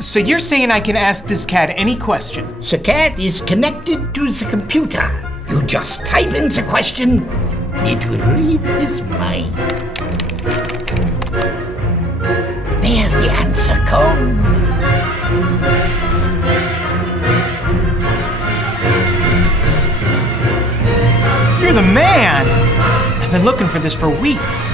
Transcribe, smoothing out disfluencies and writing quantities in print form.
So you're saying I can ask this cat any question? The cat is connected to the computer. You just type in the question, it will read his mind. There the answer comes. You're the man! I've been looking for this for weeks.